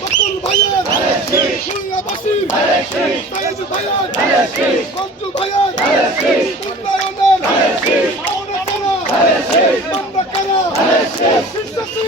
বকুল ভাইয়ের খুলনাবাসীর তাইজ ভাইয়ের মঞ্জু ভাইয়ের উন্নয়নের আমরা কেন বিশ্বাসী